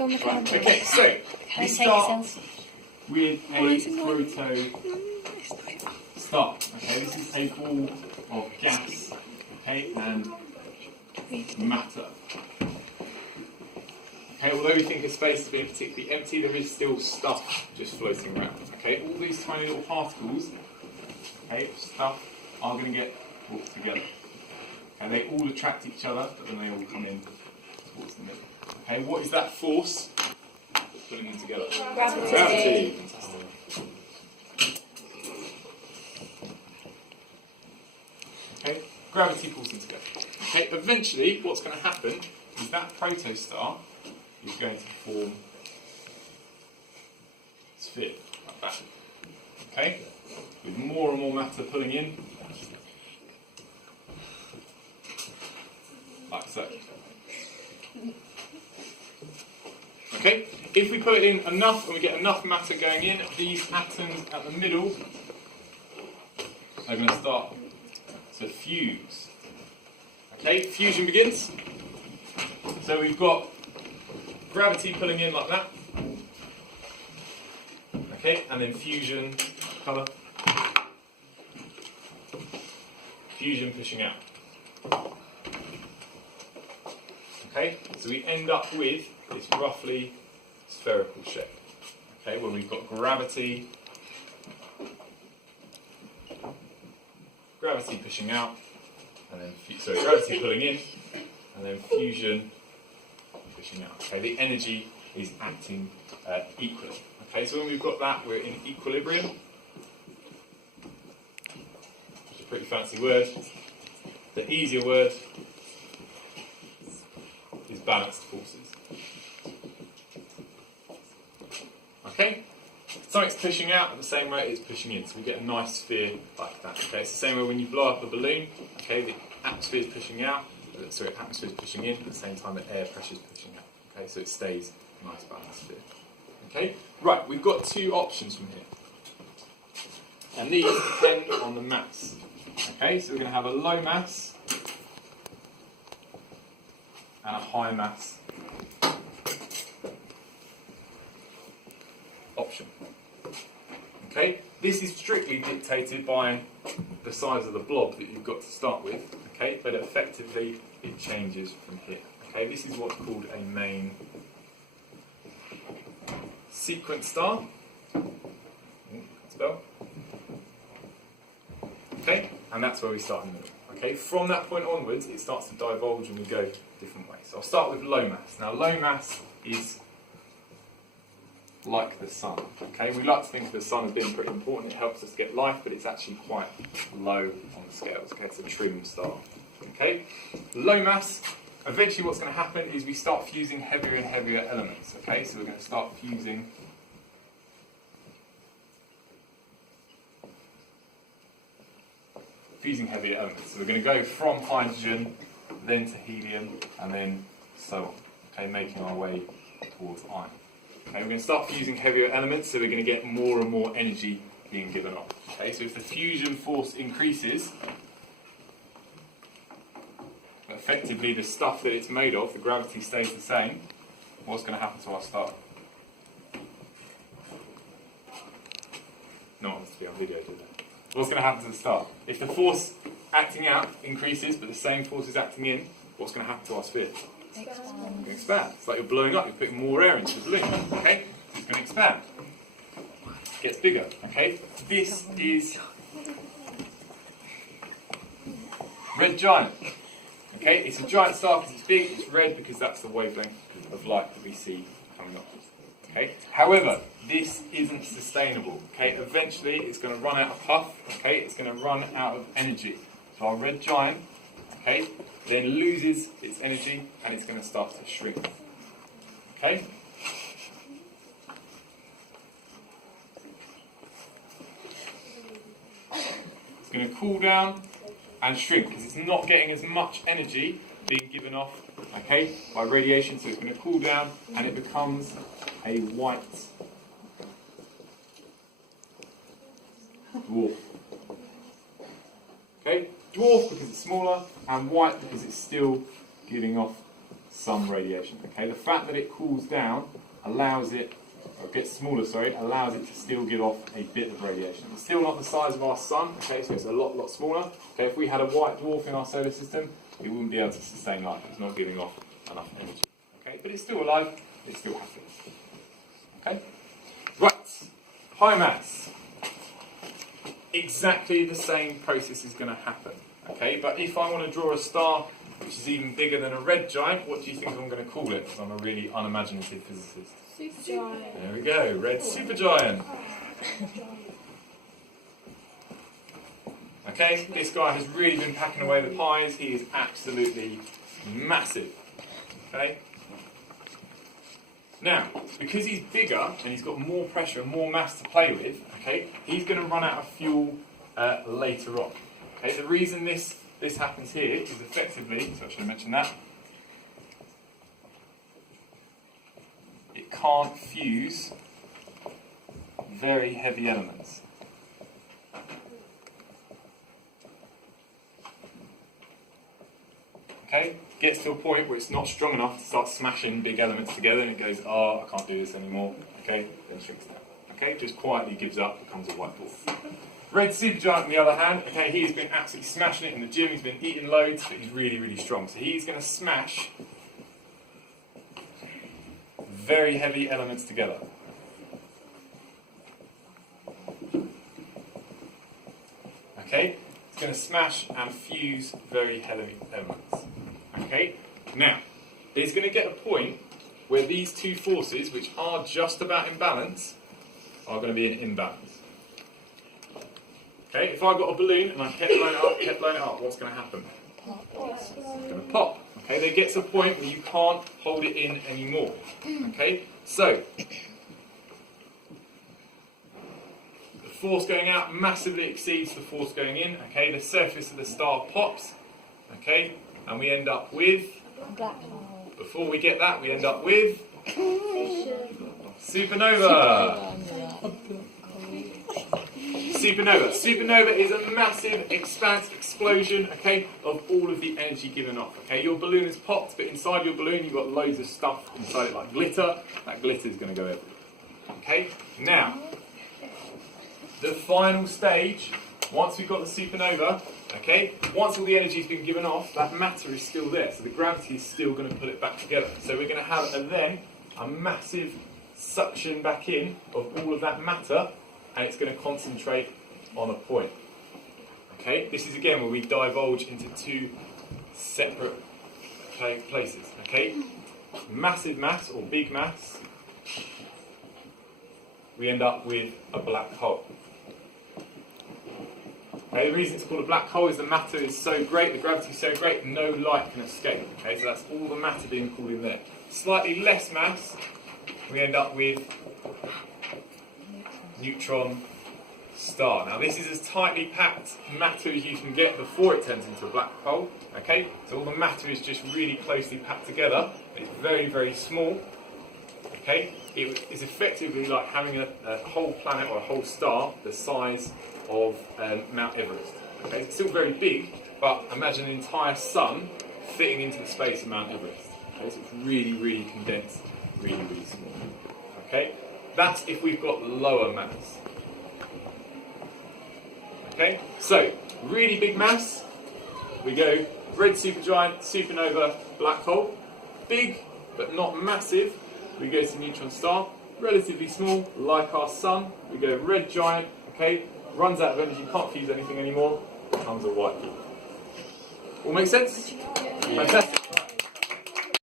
Right, okay, so we start with a proto star. Okay, this is a ball of gas, okay, and matter. Okay, although we think of space as being particularly empty, there is still stuff just floating around. Okay, all these tiny little particles, okay, of stuff are going to get brought together. And they all attract each other, but then they all come in towards the middle. Okay, what is that force that's putting them together? Gravity. Gravity. Okay, gravity pulls them together. Okay, eventually what's going to happen is that protostar is going to form a sphere like that. Okay, with more and more matter pulling in, like so. Okay, if we put in enough and we get enough matter going in, these atoms at the middle are going to start to fuse. Okay, fusion begins. So we've got gravity pulling in like that. Okay, and then fusion, colour. Fusion pushing out. Okay, so we end up with this roughly spherical shape. Okay, where we've got gravity pushing out, and then gravity pulling in, and then fusion pushing out. Okay, the energy is acting equally. Okay, so when we've got that, we're in equilibrium, which is a pretty fancy word. The easier word is balanced forces. Okay? Something's pushing out at the same rate it's pushing in, so we get a nice sphere like that. Okay, it's the same way when you blow up a balloon. Okay, the atmosphere is pushing out. Atmosphere is pushing in at the same time that air pressure is pushing out. Okay, so it stays a nice balanced sphere. Okay, right, we've got two options from here, and these depend on the mass. Okay, so we're going to have a low mass and a high mass option. Okay, this is strictly dictated by the size of the blob that you've got to start with. Okay, but effectively it changes from here. Okay, this is what's called a main sequence star. Spell. Okay, and that's where we start in the middle. Okay, from that point onwards, it starts to divulge and we go different ways. So I'll start with low mass. Now, low mass is like the sun. Okay, we like to think of the sun as being pretty important. It helps us get life, but it's actually quite low on the scales. Okay, it's a trim star. Okay, low mass. Eventually, what's going to happen is we start fusing heavier and heavier elements. Okay, so we're going to start fusing heavier elements. So we're going to go from hydrogen, then to helium, and then so on. Okay, making our way towards iron. Okay, we're going to start fusing heavier elements, so we're going to get more and more energy being given off. Okay, so if the fusion force increases, effectively the stuff that it's made of, the gravity stays the same, what's going to happen to our star? No one wants to be on video, do they? What's going to happen to the star? If the force acting out increases, but the same force is acting in, what's going to happen to our sphere? It's going to expand. It's like you're blowing up, you're putting more air into the balloon. Okay? It's going to expand. It gets bigger. Okay? This is red giant. Okay? It's a giant star because it's big, it's red because that's the wavelength of light that we see coming up. Okay? However, this isn't sustainable. Okay? Eventually it's going to run out of puff. Okay? It's going to run out of energy. So our red giant, okay, then loses its energy and it's going to start to shrink. Okay? It's going to cool down and shrink because it's not getting as much energy being given off, okay, by radiation, so it's going to cool down and it becomes a white dwarf. Okay, dwarf because it's smaller and white because it's still giving off some radiation. Okay, the fact that it cools down allows it, or gets smaller, sorry, allows it to still give off a bit of radiation. It's still not the size of our sun, okay, so it's a lot smaller. Okay, if we had a white dwarf in our solar system, it wouldn't be able to sustain life. It's not giving off enough energy. Okay, but it's still alive, it's still happy. Okay? Right, high mass. Exactly the same process is going to happen. Okay, but if I want to draw a star which is even bigger than a red giant, what do you think I'm going to call it? Because I'm a really unimaginative physicist. Supergiant. There we go, red supergiant. Okay, this guy has really been packing away the pies. He is absolutely massive. Okay? Now, because he's bigger and he's got more pressure and more mass to play with, okay, he's going to run out of fuel later on. Okay, the reason this happens here is effectively, so I should have mentioned that, it can't fuse very heavy elements. Okay, gets to a point where it's not strong enough to start smashing big elements together, and it goes, oh, I can't do this anymore. Okay, then shrinks down. Okay, just quietly gives up, becomes a white dwarf. Red supergiant, on the other hand, okay, he's been absolutely smashing it in the gym. He's been eating loads, but he's really strong. So he's going to smash very heavy elements together. Okay, it's going to smash and fuse very heavy elements. Okay, now, there's going to get a point where these two forces, which are just about in balance, are going to be in imbalance. Okay, if I've got a balloon and I kept blowing it up, what's going to happen? It's going to pop. Okay, there gets a point where you can't hold it in anymore. Okay, so the force going out massively exceeds the force going in. Okay, the surface of the star pops. Okay, and we end up with, before we get that, we end up with supernova. Supernova is a massive expanse explosion, okay, of all of the energy given off. Okay, your balloon has popped, but inside your balloon you've got loads of stuff inside it, like glitter. That glitter is going to go everywhere. Okay, now the final stage. Once we've got the supernova, okay, once all the energy's been given off, that matter is still there, so the gravity is still going to pull it back together. So we're going to have then a massive suction back in of all of that matter, and it's going to concentrate on a point. Okay, this is again where we divulge into two separate places. Okay, massive mass or big mass, we end up with a black hole. Okay, the reason it's called a black hole is the matter is so great, the gravity is so great, no light can escape. Okay, so that's all the matter being pulled in there. Slightly less mass, we end up with neutron star. Now this is as tightly packed matter as you can get before it turns into a black hole. Okay, so all the matter is just really closely packed together. It's very small. Okay, it is effectively like having a whole planet or a whole star the size of Mount Everest. Okay, it's still very big, but imagine an entire sun fitting into the space of Mount Everest. Okay, so it's really condensed, really small. Okay, that's if we've got lower mass. Okay, so really big mass, we go red supergiant, supernova, black hole. Big but not massive, we go to neutron star. Relatively small, like our sun, we go red giant. Okay, runs out of energy, can't fuse anything anymore, becomes a white dwarf. All make sense? Yeah. Fantastic.